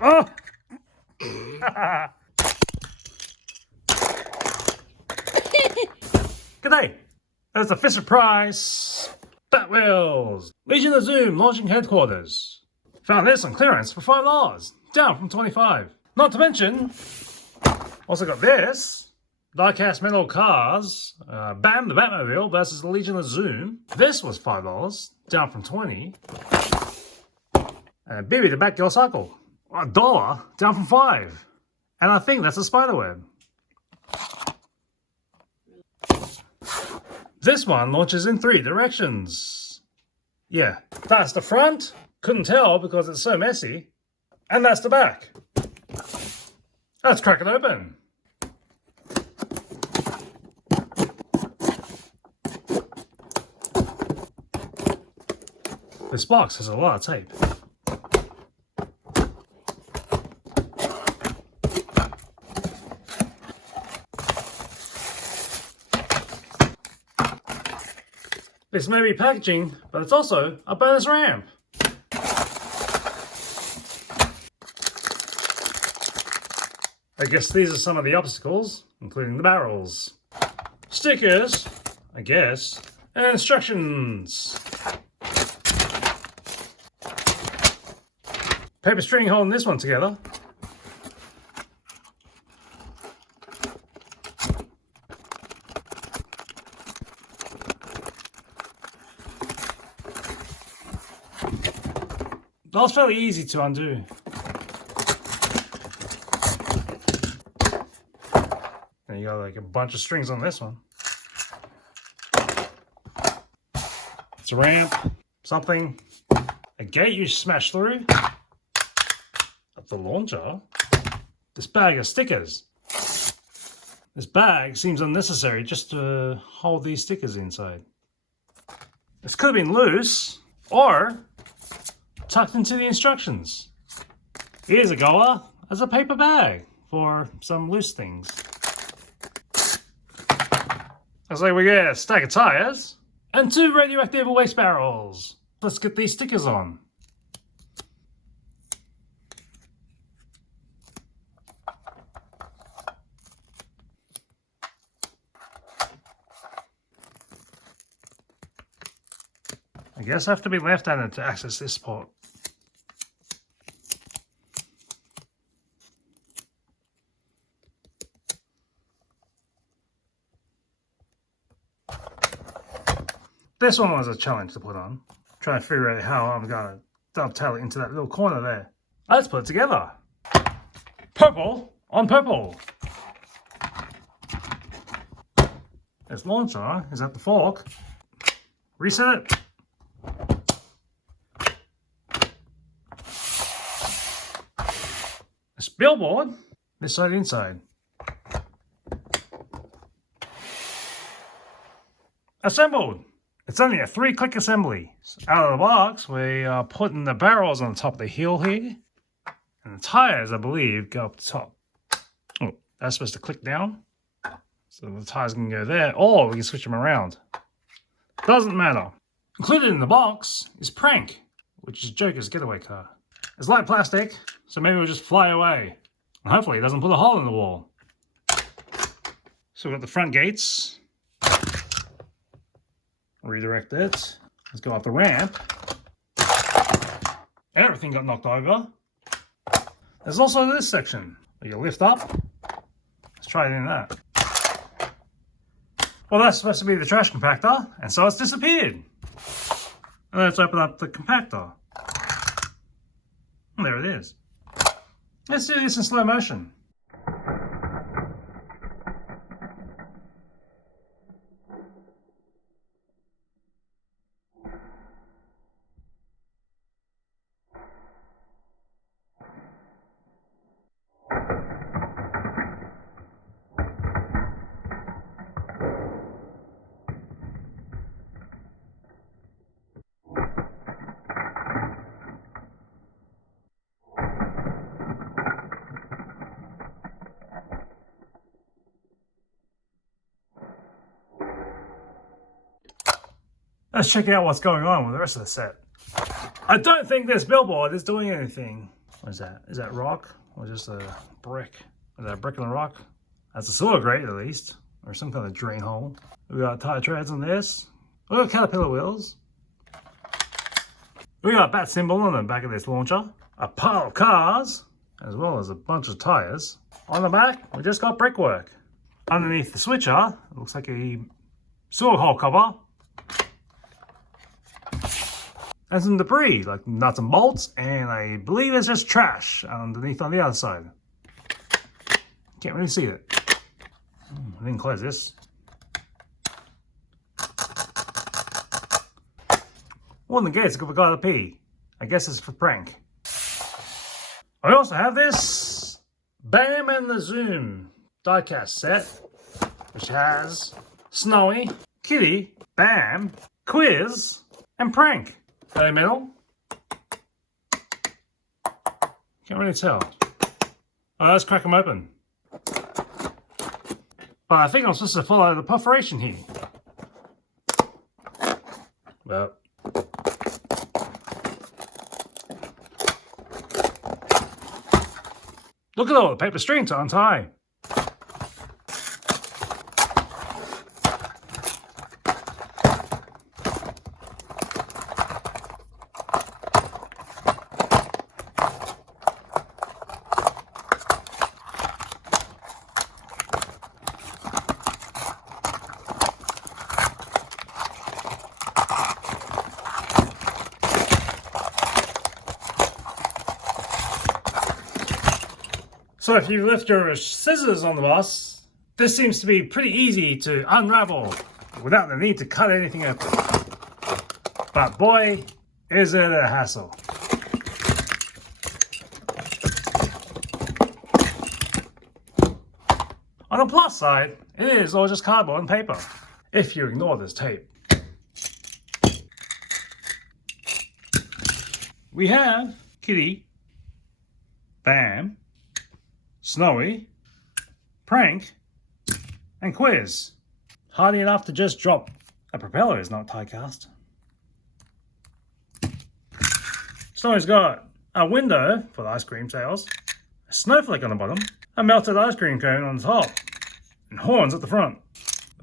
Oh! G'day! That's the Fisher Price Batwheels! Legion of Zoom launching headquarters. Found this on clearance for $5, down from $25. Not to mention, also got this. Die-cast metal cars, Bam the Batmobile versus the Legion of Zoom. This was $5, down from $20. And Bibi the Batgirl cycle, $1, down from $5. And I think that's a spiderweb. This one launches in 3 directions. Yeah, that's the front. Couldn't tell because it's so messy. And that's the back. Let's crack it open. This box has a lot of tape. This may be packaging, but it's also a bonus ramp. I guess these are some of the obstacles, including the barrels. Stickers, I guess, and instructions. Paper string holding this one together. That was fairly easy to undo. And you got like a bunch of strings on this one. It's a ramp, something, a gate you smash through, the launcher, this bag of stickers. This bag seems unnecessary just to hold these stickers inside. This could have been loose or tucked into the instructions. Here's a goer as a paper bag for some loose things. Looks like we get a stack of tires and 2 radioactive waste barrels. Let's get these stickers on. I guess I have to be left-handed to access this port. This one was a challenge to put on. Trying to figure out how I'm going to dovetail it into that little corner there. Let's put it together. Purple on purple. This launcher is at the fork. Reset it. This billboard, this side inside. Assembled. It's only a 3-click assembly. So out of the box, we are putting the barrels on the top of the heel here. And the tires, I believe, go up the top. Oh, that's supposed to click down. So the tires can go there, or we can switch them around. Doesn't matter. Included in the box is Prank, which is Joker's getaway car. It's light plastic, so maybe we'll just fly away. And hopefully it doesn't put a hole in the wall. So we've got the front gates. Redirect it. Let's go up the ramp. Everything got knocked over. There's also this section where you lift up. Let's try it in that. Well, that's supposed to be the trash compactor, and so it's disappeared. And let's open up the compactor. And there it is. Let's do this in slow motion. Let's check out what's going on with the rest of the set. I don't think this billboard is doing anything. What is that? Is that rock or just a brick? Is that a brick and a rock? That's a silver grate at least, or some kind of drain hole. We got tire treads on this. We got caterpillar wheels. We got a bat symbol on the back of this launcher. A pile of cars, as well as a bunch of tires. On the back, we just got brickwork. Underneath the switcher, it looks like a sewer hole cover. And some debris, like nuts and bolts, and I believe it's just trash underneath on the other side. Can't really see it. I didn't close this. One of the gates got a pee. I guess it's for prank. I also have this Bam and the Zoom diecast set, which has Snowy, Kitty, Bam, Quiz, and Prank. Very metal. Can't really tell. Oh, let's crack them open. But I think I'm supposed to follow the perforation here. Well. Look at all the paper string to untie. So if you left your scissors on the bus, this seems to be pretty easy to unravel without the need to cut anything open. But boy, is it a hassle. On the plus side, it is all just cardboard and paper, if you ignore this tape. We have Kitty, Bam, Snowy, Prank, and Quiz. Hardy enough to just drop. A propeller is not tie cast. Snowy's got a window for the ice cream sales, a snowflake on the bottom, a melted ice cream cone on the top, and horns at the front.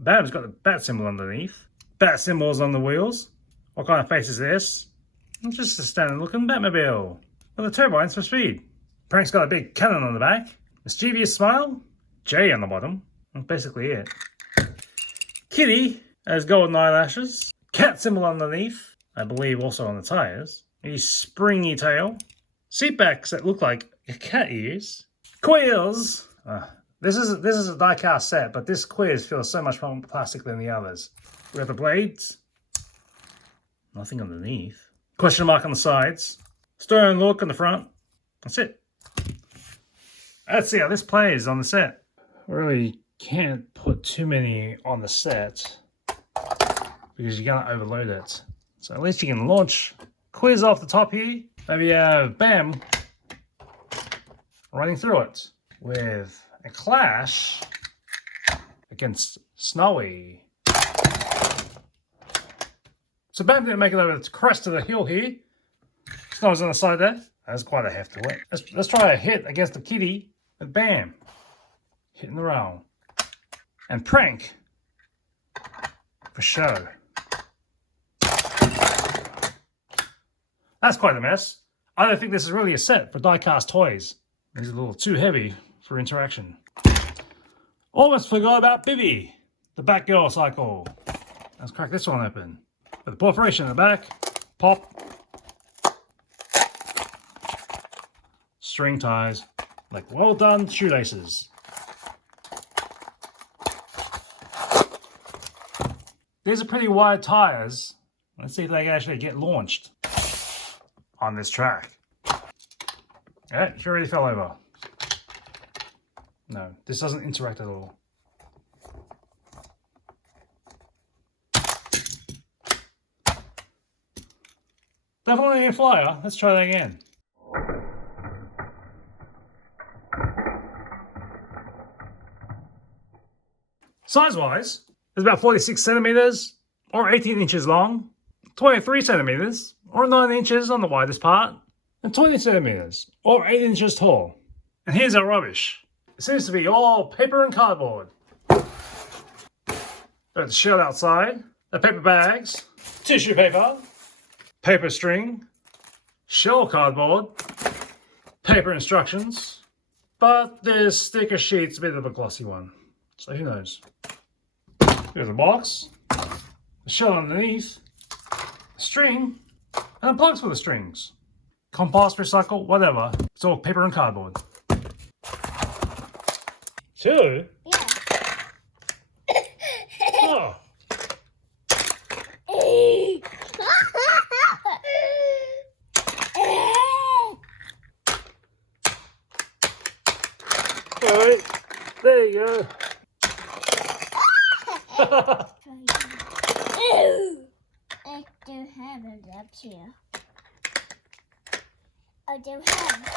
Bab's got the bat symbol underneath, bat symbols on the wheels. What kind of face is this? It's just a standard looking Batmobile with the turbines for speed. Prank's got a big cannon on the back. Mischievous smile, J on the bottom. That's basically it. Kitty has golden eyelashes, cat symbol underneath, I believe also on the tires. A springy tail, seat backs that look like cat ears. Quiz. This is a die-cast set, but this Quiz feels so much more plastic than the others. We have the blades. Nothing underneath. Question mark on the sides. Stern look on the front. That's it. Let's see how this plays on the set. Really can't put too many on the set because you're gonna overload it. So at least you can launch Quiz off the top here. Maybe have Bam running through it with a clash against Snowy. So Bam didn't make it over the crest of the hill here. Snowy's on the side there. That's quite a heft to it. Let's try a hit against the Kitty. With Bam, hitting the rail. And Prank, for show. That's quite a mess. I don't think this is really a set for die-cast toys. These are a little too heavy for interaction. Almost forgot about Bibi, the Batgirl cycle. Let's crack this one open. With the perforation in the back, pop. String ties. Like well done shoelaces. These are pretty wide tires. Let's see if they can actually get launched on this track. Yeah, she already fell over. No, this doesn't interact at all. Definitely a flyer. Let's try that again. Size-wise, it's about 46 centimeters or 18 inches long, 23 centimeters or 9 inches on the widest part, and 20 centimeters, or 8 inches tall. And here's our rubbish. It seems to be all paper and cardboard. Got the shirt outside, the paper bags, tissue paper, paper string, shell cardboard, paper instructions, but this sticker sheet's a bit of a glossy one, so who knows. Here's a box, the shell underneath, string, and the plugs for the strings. Compost, recycle, whatever. It's all paper and cardboard. Two? Yeah. Oh. Alright, there you go. I do have it up here. I do have.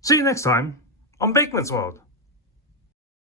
See you next time on Bakeman's World.